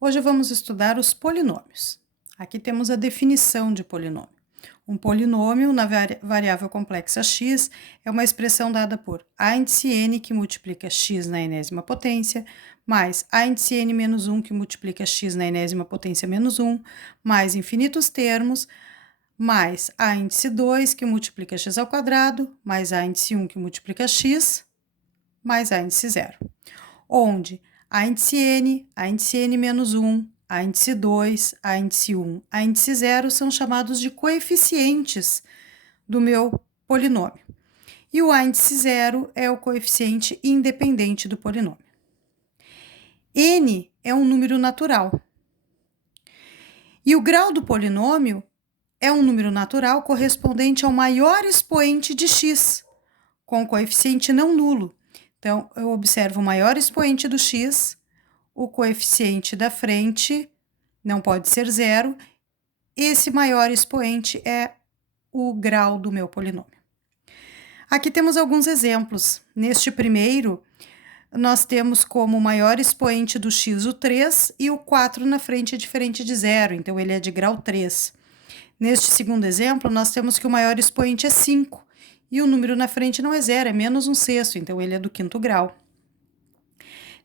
Hoje vamos estudar os polinômios. Aqui temos a definição de polinômio. Um polinômio na variável complexa x é uma expressão dada por a índice n que multiplica x na enésima potência, mais a índice n menos 1 que multiplica x na enésima potência menos 1, mais infinitos termos, mais a índice 2 que multiplica x ao quadrado, mais a índice 1 que multiplica x, mais a índice 0. Onde a índice n menos 1, a índice 2, a índice 1, a índice 0 são chamados de coeficientes do meu polinômio. E o a índice 0 é o coeficiente independente do polinômio. N é um número natural. E o grau do polinômio é um número natural correspondente ao maior expoente de x, com coeficiente não nulo. Então, eu observo o maior expoente do x, o coeficiente da frente não pode ser zero. Esse maior expoente é o grau do meu polinômio. Aqui temos alguns exemplos. Neste primeiro, nós temos como maior expoente do x o 3 e o 4 na frente é diferente de zero, então ele é de grau 3. Neste segundo exemplo, nós temos que o maior expoente é 5 e o número na frente não é zero, é menos 1/6, então ele é do quinto grau.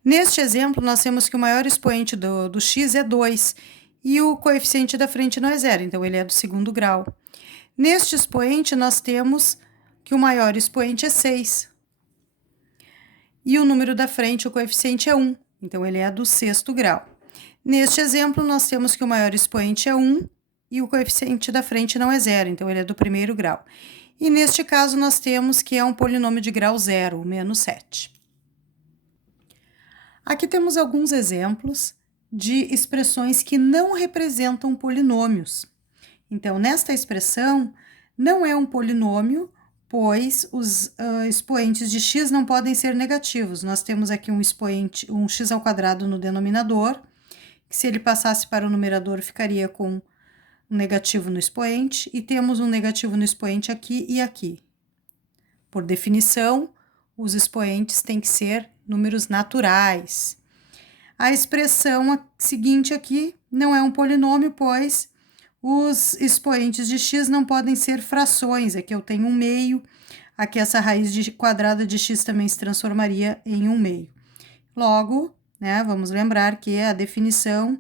Neste exemplo, nós temos que o maior expoente do x é 2 e o coeficiente da frente não é zero, então ele é do segundo grau. Neste expoente, nós temos que o maior expoente é 6 e o número da frente, o coeficiente é 1, então ele é do sexto grau. Neste exemplo, nós temos que o maior expoente é 1 e o coeficiente da frente não é zero, então ele é do primeiro grau. E neste caso, nós temos que é um polinômio de grau zero, o menos 7. Aqui temos alguns exemplos de expressões que não representam polinômios. Então, nesta expressão, não é um polinômio, pois os expoentes de x não podem ser negativos. Nós temos aqui um expoente, um x ao quadrado no denominador, que se ele passasse para o numerador, ficaria com um negativo no expoente, e temos um negativo no expoente aqui e aqui. Por definição, os expoentes têm que ser números naturais. A expressão seguinte aqui não é um polinômio, pois os expoentes de x não podem ser frações. Aqui eu tenho 1/2, aqui essa raiz quadrada de x também se transformaria em 1/2. Logo, né, vamos lembrar que a definição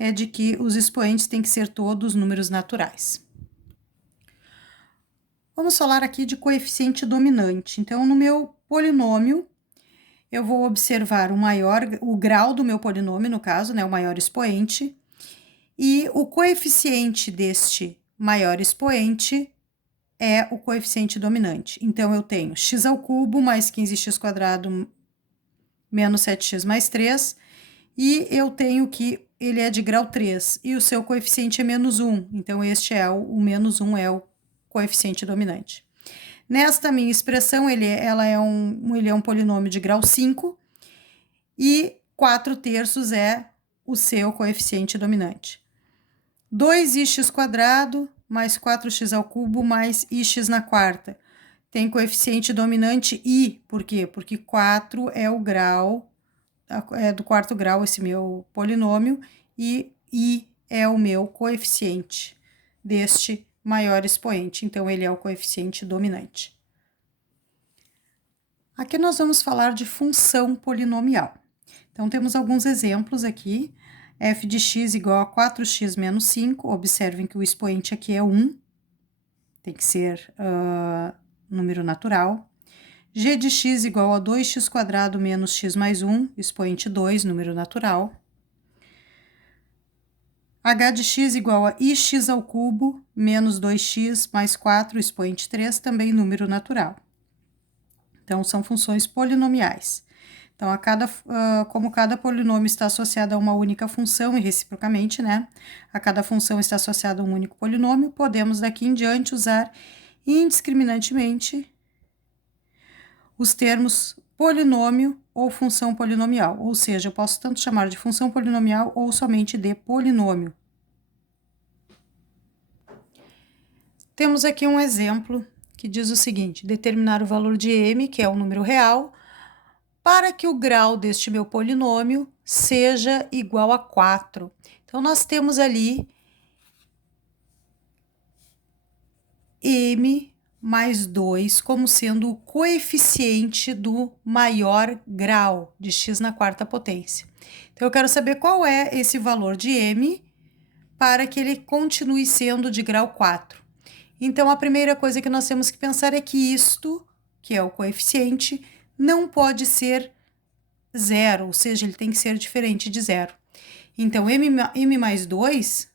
é de que os expoentes têm que ser todos números naturais. Vamos falar aqui de coeficiente dominante. Então, no meu polinômio, eu vou observar o grau do meu polinômio, no caso, né, o maior expoente, e o coeficiente deste maior expoente é o coeficiente dominante. Então, eu tenho x ao cubo mais 15x² menos 7x mais 3, e eu tenho que ele é de grau 3, e o seu coeficiente é menos 1, então este é o menos 1 é o coeficiente dominante. Nesta minha expressão, ele é um polinômio de grau 5 e 4/3 é o seu coeficiente dominante. 2x² mais 4x ao cubo mais ix na quarta. Tem coeficiente dominante i, por quê? Porque 4 é o grau, é do quarto grau esse meu polinômio, e i é o meu coeficiente deste maior expoente, então ele é o coeficiente dominante. Aqui nós vamos falar de função polinomial. Então, temos alguns exemplos aqui. F de x igual a 4x menos 5. Observem que o expoente aqui é 1. Tem que ser número natural. G de x igual a 2x² menos x mais 1. Expoente 2, número natural. H de x igual a ix ao cubo menos 2x mais 4, expoente 3, também número natural. Então, são funções polinomiais. Então, como cada polinômio está associado a uma única função e reciprocamente, né? A cada função está associada a um único polinômio, podemos daqui em diante usar indiscriminantemente os termos polinômio ou função polinomial. Ou seja, eu posso tanto chamar de função polinomial ou somente de polinômio. Temos aqui um exemplo que diz o seguinte: determinar o valor de m, que é um número real, para que o grau deste meu polinômio seja igual a 4. Então, nós temos ali m mais 2 como sendo o coeficiente do maior grau de x na quarta potência. Então, eu quero saber qual é esse valor de m para que ele continue sendo de grau 4. Então, a primeira coisa que nós temos que pensar é que isto, que é o coeficiente, não pode ser zero, ou seja, ele tem que ser diferente de zero. Então, m mais 2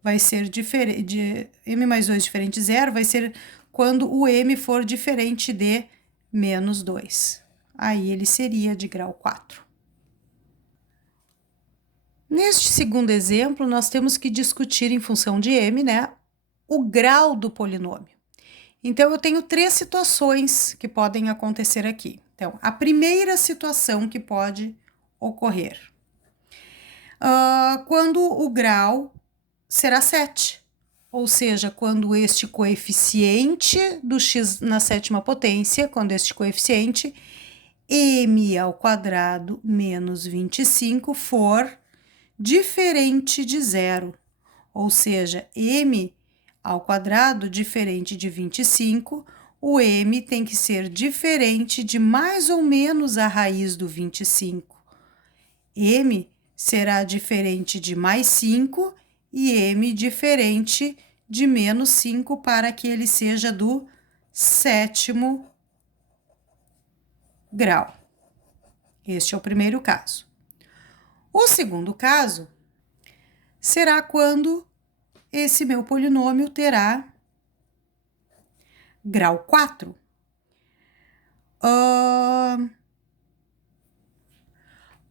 vai ser diferente, m mais 2 diferente de zero vai ser quando o m for diferente de menos 2. Aí ele seria de grau 4. Neste segundo exemplo, nós temos que discutir em função de m, né, o grau do polinômio. Então, eu tenho 3 situações que podem acontecer aqui. Então, a primeira situação que pode ocorrer, quando o grau será 7, ou seja, quando este coeficiente do x na sétima potência, quando este coeficiente m ao quadrado menos 25 for diferente de zero, ou seja, m ao quadrado diferente de 25, o m tem que ser diferente de mais ou menos a raiz do 25. M será diferente de mais 5 e m diferente de menos 5 para que ele seja do sétimo grau. Este é o primeiro caso. O segundo caso será quando esse meu polinômio terá grau 4.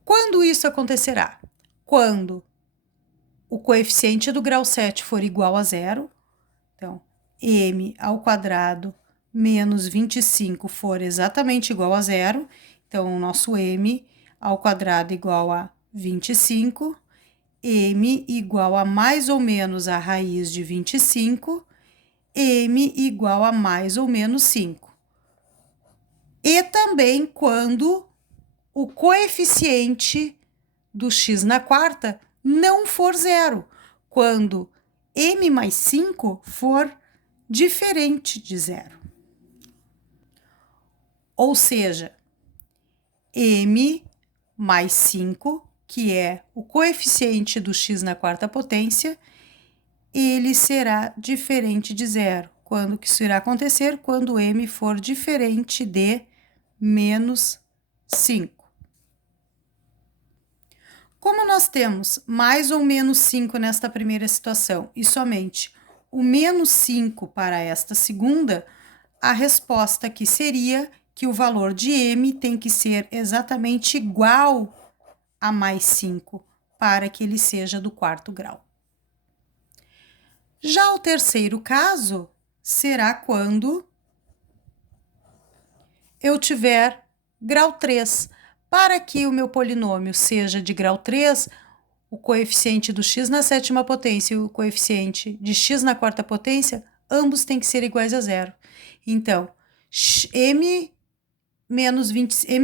Quando isso acontecerá? Quando o coeficiente do grau 7 for igual a zero, então, m ao quadrado menos 25 for exatamente igual a zero, então, o nosso m ao quadrado igual a 25, m igual a mais ou menos a raiz de 25, m igual a mais ou menos 5. E também quando o coeficiente do x na quarta não for zero, quando m mais 5 for diferente de zero. Ou seja, m mais 5, que é o coeficiente do x na quarta potência, ele será diferente de zero. Quando que isso irá acontecer? Quando m for diferente de menos 5. Como nós temos mais ou menos 5 nesta primeira situação e somente o menos 5 para esta segunda, a resposta aqui seria que o valor de m tem que ser exatamente igual a mais 5 para que ele seja do quarto grau. Já o terceiro caso será quando eu tiver grau 3. Para que o meu polinômio seja de grau 3, o coeficiente do x na sétima potência e o coeficiente de x na quarta potência, ambos têm que ser iguais a zero. Então, m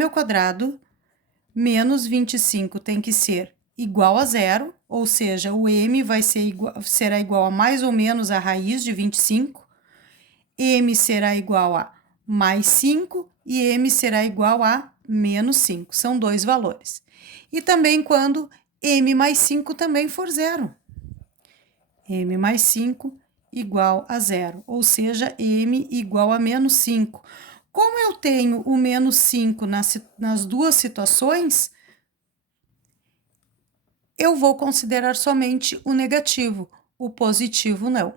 ao quadrado menos 25 tem que ser igual a zero, ou seja, o m será igual a mais ou menos a raiz de 25, m será igual a mais 5 e m será igual a menos 5. São dois valores. E também quando m mais 5 também for zero. M mais 5 igual a zero, ou seja, m igual a menos 5. Como eu tenho o menos 5 nas duas situações, eu vou considerar somente o negativo, o positivo não.